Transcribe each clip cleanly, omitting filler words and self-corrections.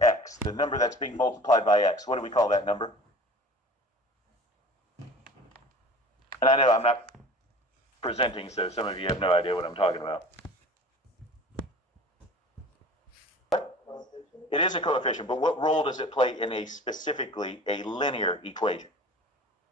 x, the number that's being multiplied by x. What do we call that number? And I know I'm not presenting, so some of you have no idea what I'm talking about. It is a coefficient, but what role does it play in specifically a linear equation?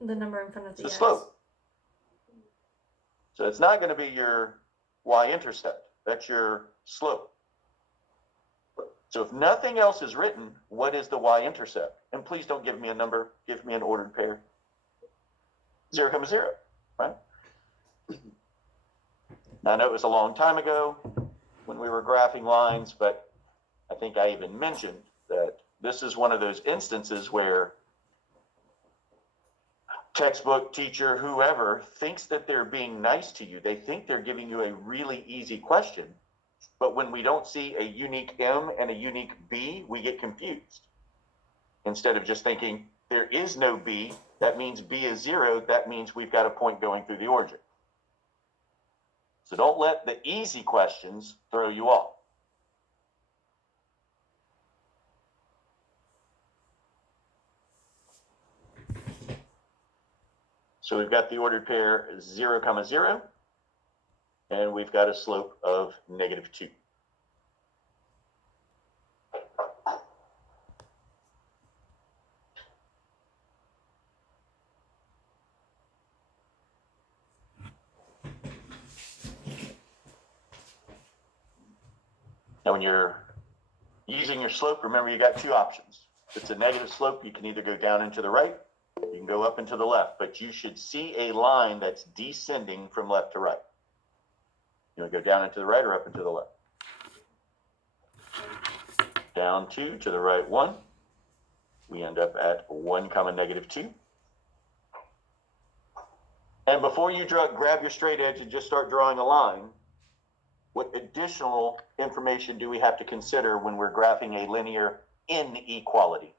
The number in front of the The slope. So it's not going to be your y-intercept. That's your slope. So if nothing else is written, what is the y-intercept? And please don't give me a number. Give me an ordered pair. 0, 0, right? Now, I know it was a long time ago when we were graphing lines, but I think I even mentioned that this is one of those instances where textbook, teacher, whoever thinks that they're being nice to you. They think they're giving you a really easy question. But when we don't see a unique M and a unique B, we get confused. Instead of just thinking there is no B, that means B is 0, that means we've got a point going through the origin. So don't let the easy questions throw you off. So we've got the ordered pair 0, 0, and we've got a slope of -2. Now when you're using your slope, remember you got two options. If it's a negative slope, you can either go down and to the right, you can go up and to the left, but you should see a line that's descending from left to right. You want to go down and to the right or up and to the left? Down 2, to the right 1. We end up at 1, -2. And before you grab your straight edge and just start drawing a line, what additional information do we have to consider when we're graphing a linear inequality?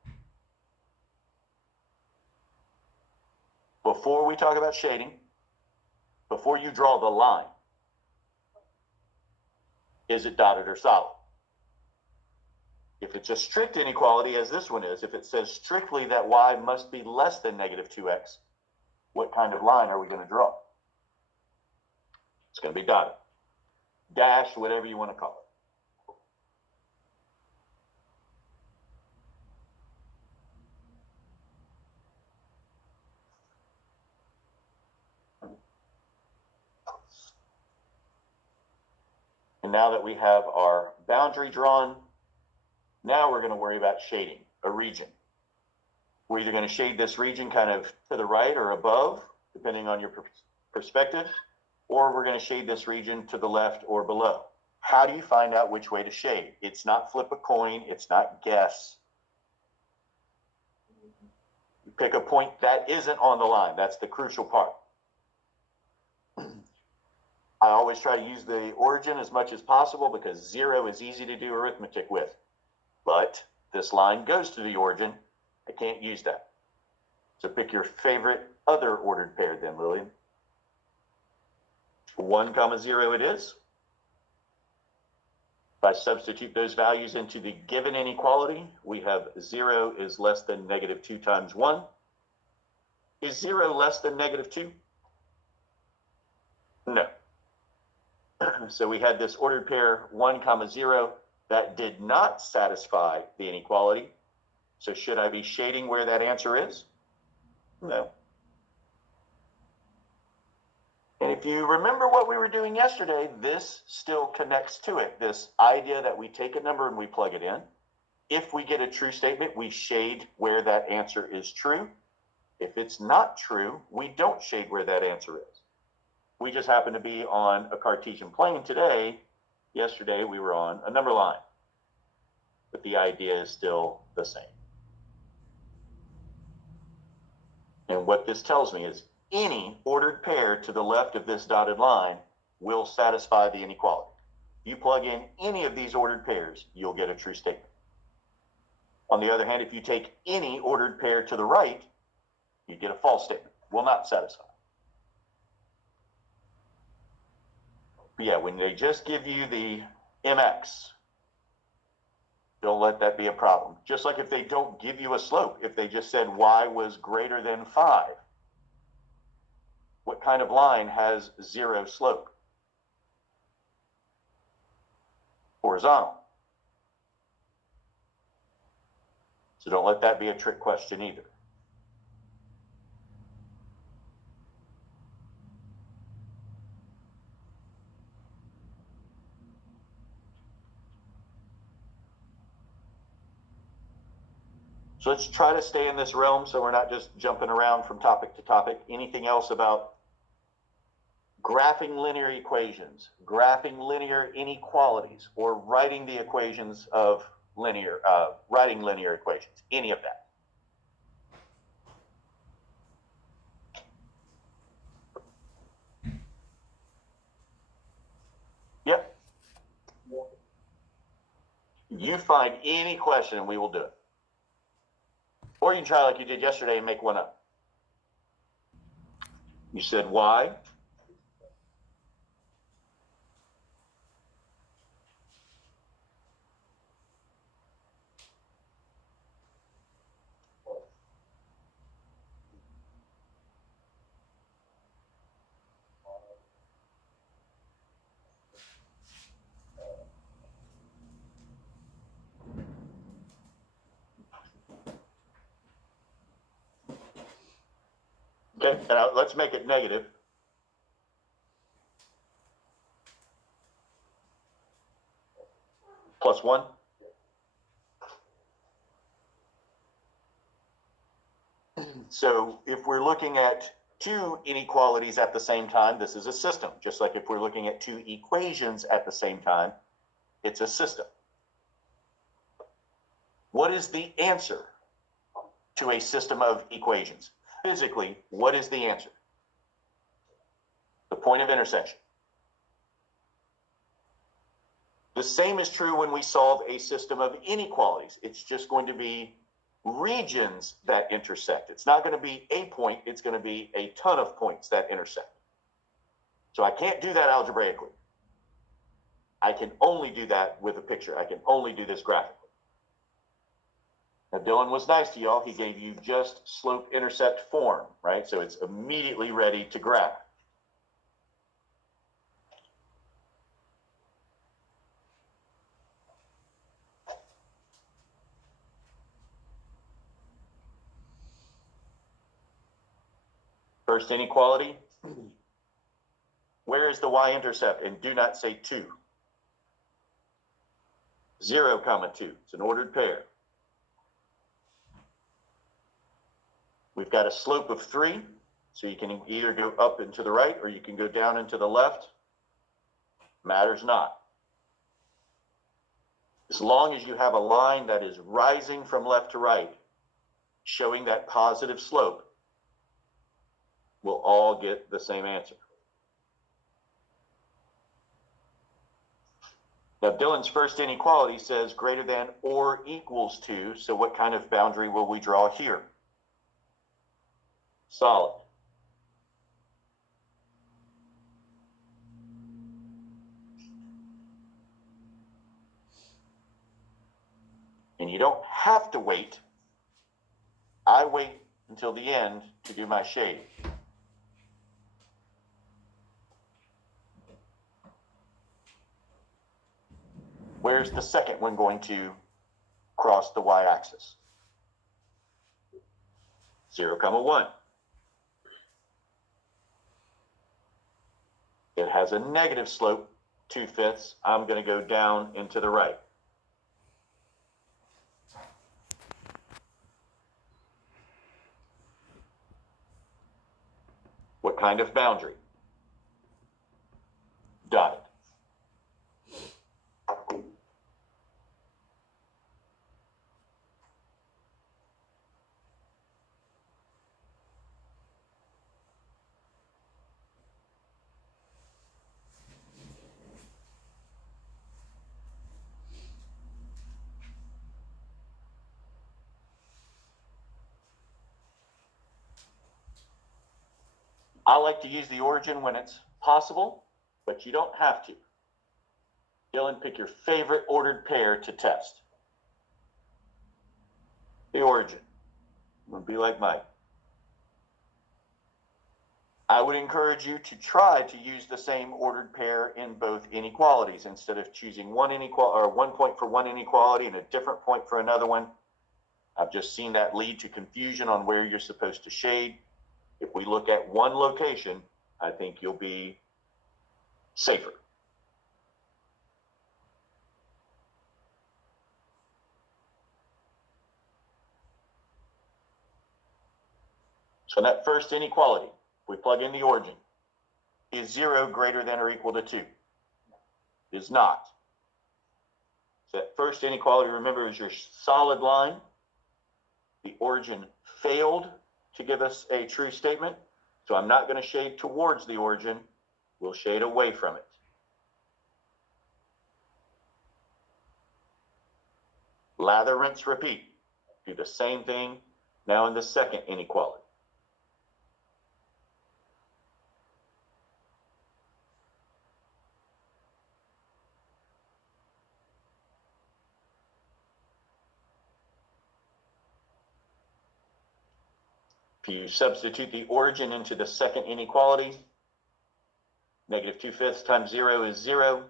Before we talk about shading, before you draw the line, is it dotted or solid? If it's a strict inequality, as this one is, if it says strictly that y must be less than -2x, what kind of line are we going to draw? It's going to be dotted. Dash, whatever you want to call it. And now that we have our boundary drawn, now we're going to worry about shading a region. We're either going to shade this region kind of to the right or above, depending on your perspective, or we're going to shade this region to the left or below. How do you find out which way to shade? It's not flip a coin. It's not guess. You pick a point that isn't on the line. That's the crucial part. I always try to use the origin as much as possible because 0 is easy to do arithmetic with. But this line goes to the origin. I can't use that. So pick your favorite other ordered pair then, Lillian. 1, 0 it is. If I substitute those values into the given inequality, we have 0 is less than -2 times 1. Is 0 less than -2? No. So we had this ordered pair 1, 0 that did not satisfy the inequality. So should I be shading where that answer is? No. And if you remember what we were doing yesterday, this still connects to it. This idea that we take a number and we plug it in. If we get a true statement, we shade where that answer is true. If it's not true, we don't shade where that answer is. We just happen to be on a Cartesian plane today. Yesterday, we were on a number line. But the idea is still the same. And what this tells me is any ordered pair to the left of this dotted line will satisfy the inequality. You plug in any of these ordered pairs, you'll get a true statement. On the other hand, if you take any ordered pair to the right, you get a false statement. Will not satisfy. But yeah, when they just give you the mx, Don't let that be a problem. Just like if they don't give you a slope, if they just said y was greater than 5, what kind of line has 0 slope? Horizontal. So don't let that be a trick question either. So let's try to stay in this realm so we're not just jumping around from topic to topic. Anything else about graphing linear equations, graphing linear inequalities, or writing the equations of writing linear equations? Any of that? Yep. You find any question and we will do it. Or you can try like you did yesterday and make one up. You said y. Okay, and let's make it negative. Plus 1. So if we're looking at two inequalities at the same time, this is a system. Just like if we're looking at two equations at the same time, it's a system. What is the answer to a system of equations? Physically, what is the answer? The point of intersection. The same is true when we solve a system of inequalities. It's just going to be regions that intersect. It's not going to be a point, it's going to be a ton of points that intersect. So I can't do that algebraically. I can only do that with a picture. I can only do this graphically. Now, Dylan was nice to y'all. He gave you just slope-intercept form, right? So it's immediately ready to graph. First inequality. Where is the y-intercept? And do not say 2. 0, 2. It's an ordered pair. We've got a slope of 3, so you can either go up and to the right or you can go down and to the left. Matters not. As long as you have a line that is rising from left to right, showing that positive slope, we'll all get the same answer. Now, Dylan's first inequality says greater than or equals to, so what kind of boundary will we draw here? Solid. And you don't have to wait. I wait until the end to do my shading. Where's the second one going to cross the y-axis? 0, 1. It has a negative slope, 2/5. I'm going to go down and to the right. What kind of boundary? Dotted. I like to use the origin when it's possible, but you don't have to. Dylan, pick your favorite ordered pair to test. the origin. I'm going to be like Mike. I would encourage you to try to use the same ordered pair in both inequalities instead of choosing one inequality or 1 point for one inequality and a different point for another one. I've just seen that lead to confusion on where you're supposed to shade. If we look at one location, I think you'll be safer. So in that first inequality, if we plug in the origin, is 0 greater than or equal to 2? It is not. So that first inequality, remember, is your solid line. The origin failed to give us a true statement, so I'm not going to shade towards the origin. We'll shade away from it. Lather, rinse, repeat. Do the same thing now in the second inequality. If you substitute the origin into the second inequality, negative 2/5 times 0 is 0.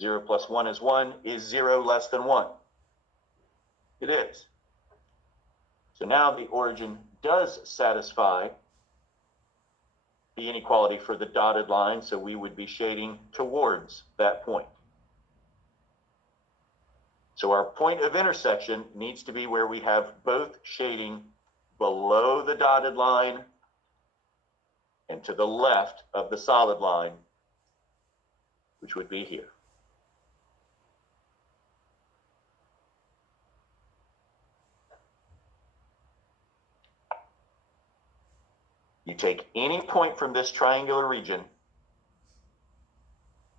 0 plus 1 is 1. Is 0 less than 1? It is. So now the origin does satisfy the inequality for the dotted line, so we would be shading towards that point. So our point of intersection needs to be where we have both shading below the dotted line and to the left of the solid line, which would be here. You take any point from this triangular region,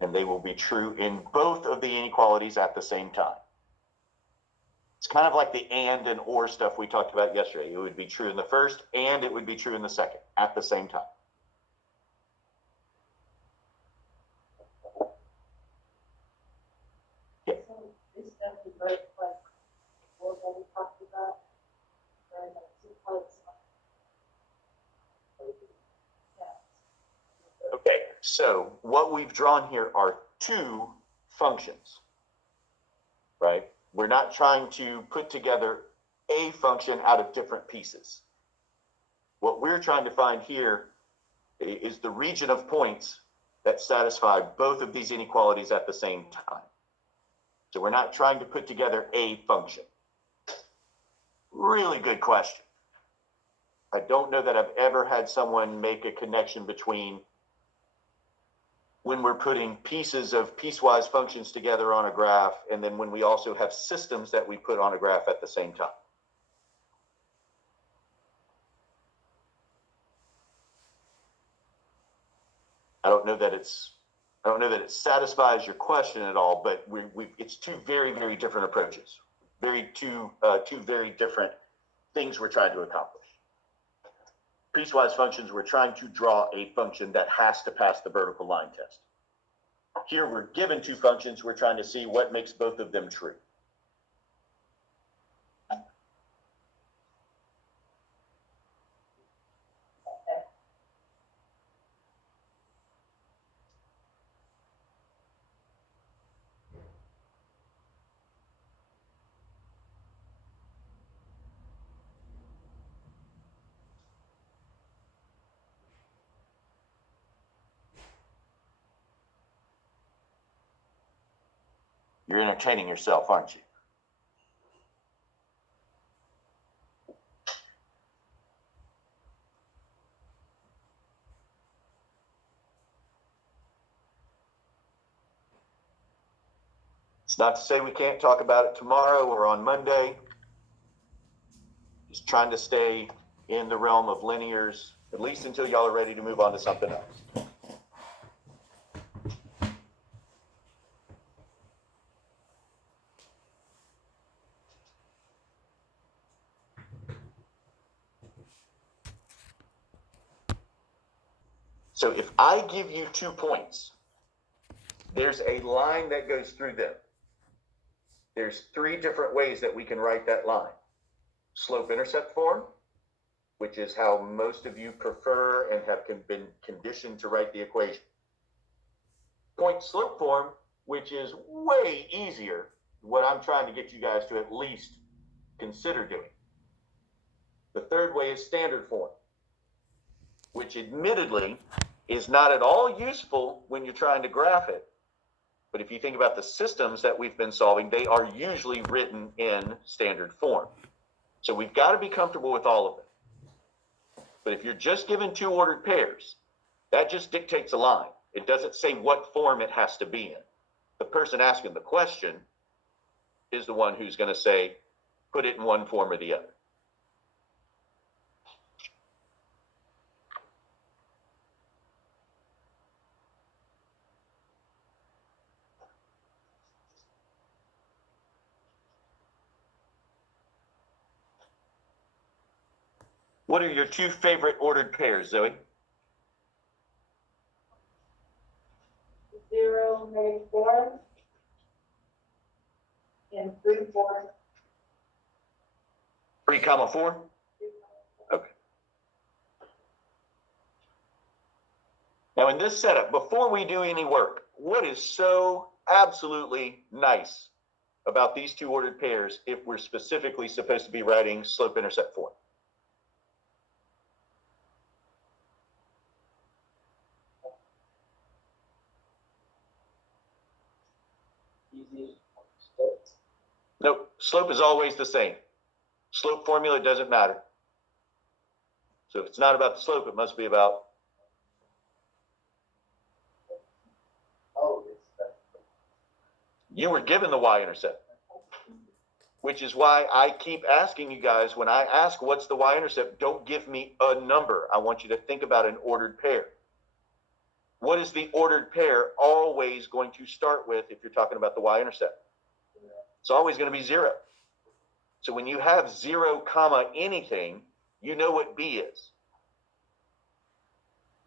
and they will be true in both of the inequalities at the same time. It's kind of like the and or stuff we talked about yesterday. It would be true in the first, and it would be true in the second at the same time. Yeah. So this stuff is like what we talked about, right? Like 2 points. Okay, so what we've drawn here are two functions, right? We're not trying to put together a function out of different pieces. What we're trying to find here is the region of points that satisfy both of these inequalities at the same time. So we're not trying to put together a function. Really good question. I don't know that I've ever had someone make a connection between when we're putting pieces of piecewise functions together on a graph, and then when we also have systems that we put on a graph at the same time. I don't know that it satisfies your question at all, but it's two very, very different approaches, two very different things we're trying to accomplish. Piecewise functions, we're trying to draw a function that has to pass the vertical line test. Here we're given two functions, we're trying to see what makes both of them true. You're entertaining yourself, aren't you? It's not to say we can't talk about it tomorrow or on Monday. Just trying to stay in the realm of linears, at least until y'all are ready to move on to something else. So if I give you 2 points, there's a line that goes through them. There's 3 different ways that we can write that line. slope-intercept form, which is how most of you prefer and have been conditioned to write the equation. Point-slope form, which is way easier, what I'm trying to get you guys to at least consider doing. The third way is standard form, which admittedly is not at all useful when you're trying to graph it. But if you think about the systems that we've been solving, they are usually written in standard form. So we've got to be comfortable with all of it. But if you're just given two ordered pairs, that just dictates a line. It doesn't say what form it has to be in. The person asking the question is the one who's going to say, put it in one form or the other. What are your two favorite ordered pairs, Zoe? 0, -4, and 3, 4. 3, 4? Okay. Now in this setup, before we do any work, what is so absolutely nice about these two ordered pairs if we're specifically supposed to be writing slope-intercept form? Nope, slope is always the same. Slope formula doesn't matter. So if it's not about the slope, it must be about. You were given the y-intercept, which is why I keep asking you guys, when I ask what's the y-intercept, don't give me a number. I want you to think about an ordered pair. What is the ordered pair always going to start with if you're talking about the y-intercept? It's always going to be 0. So when you have 0, anything, you know what b is.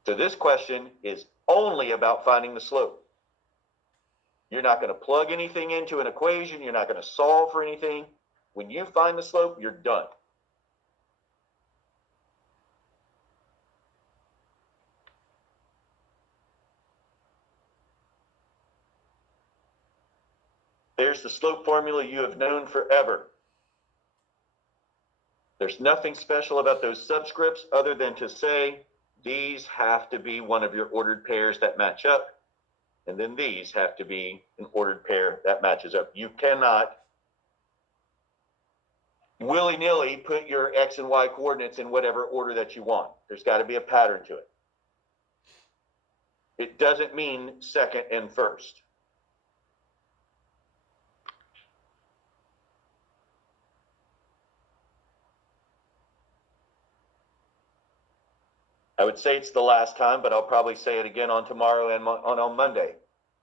So this question is only about finding the slope. You're not going to plug anything into an equation. You're not going to solve for anything. When you find the slope, you're done. There's the slope formula you have known forever. There's nothing special about those subscripts other than to say these have to be one of your ordered pairs that match up, and then these have to be an ordered pair that matches up. You cannot willy-nilly put your x and y coordinates in whatever order that you want. There's got to be a pattern to it. It doesn't mean second and first. I would say it's the last time, but I'll probably say it again on tomorrow and on Monday.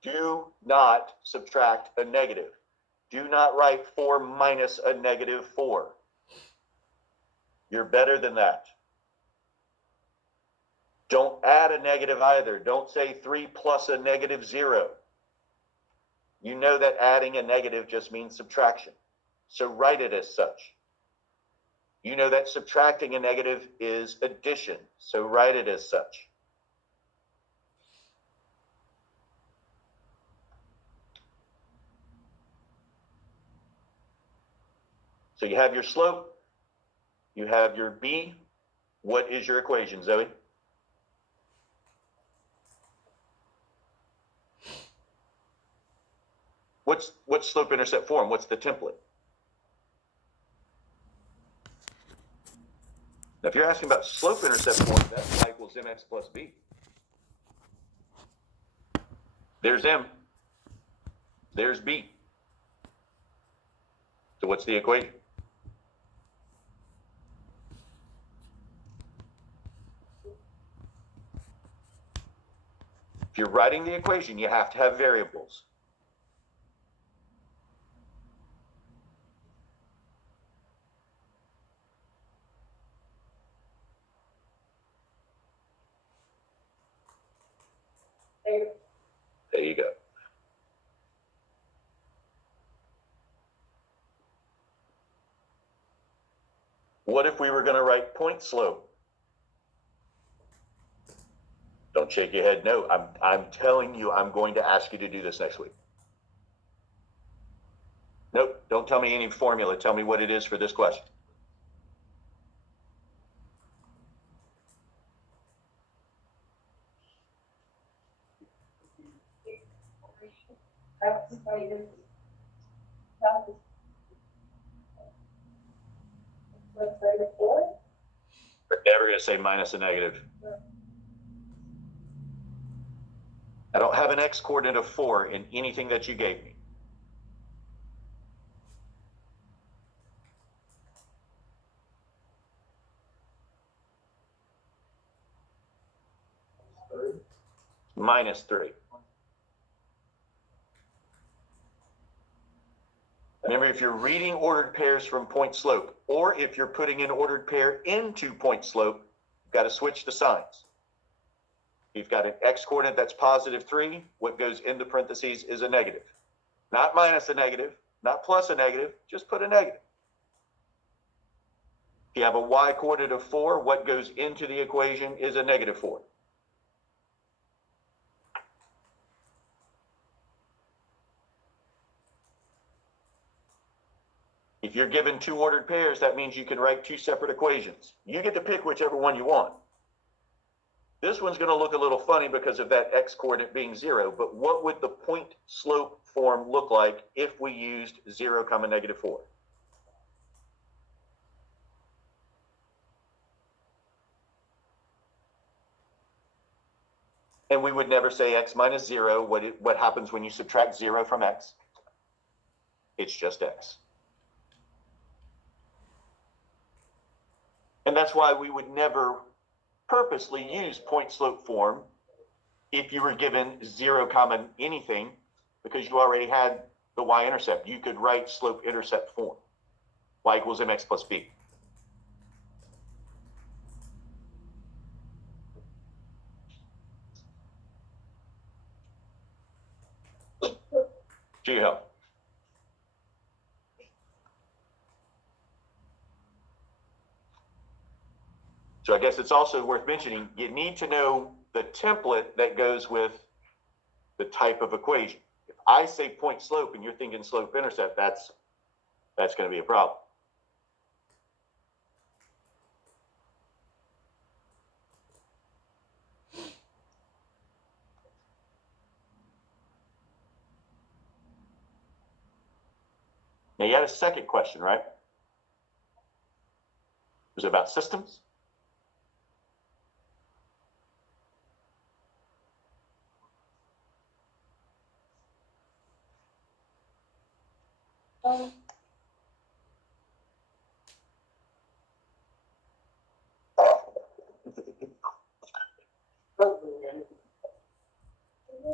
Do not subtract a negative. Do not write 4 minus a -4. You're better than that. Don't add a negative either. Don't say 3 plus a -0. You know that adding a negative just means subtraction. So write it as such. You know that subtracting a negative is addition. So write it as such. So you have your slope, you have your b. What is your equation, Zoe? What's slope-intercept form? What's the template? Now, if you're asking about slope-intercept form, that's y equals mx plus b. There's m. There's b. So what's the equation? If you're writing the equation, you have to have variables. There you go. What if we were going to write point slope? Don't shake your head. No, I'm telling you, I'm going to ask you to do this next week. Nope, don't tell me any formula. Tell me what it is for this question. I was excited. That was. Let's say the four. We're never going to say minus a negative. I don't have an x coordinate of 4 in anything that you gave me. Minus 3. Remember, if you're reading ordered pairs from point slope, or if you're putting an ordered pair into point slope, you've got to switch the signs. You've got an x coordinate that's positive 3. What goes into parentheses is a negative. Not minus a negative, not plus a negative, just put a negative. If you have a y coordinate of 4, what goes into the equation is a negative 4. If you're given 2 ordered pairs, that means you can write 2 separate equations. You get to pick whichever one you want. This one's going to look a little funny because of that x coordinate being 0, but what would the point slope form look like if we used 0, negative 4? And we would never say x minus 0. What happens when you subtract 0 from x? It's just x. And that's why we would never purposely use point slope form if you were given 0, anything, because you already had the y-intercept. You could write slope-intercept form. Y equals mx plus b. Geo. So I guess it's also worth mentioning, you need to know the template that goes with the type of equation. If I say point slope and you're thinking slope intercept, that's going to be a problem. Now you had a second question, right? It was about systems.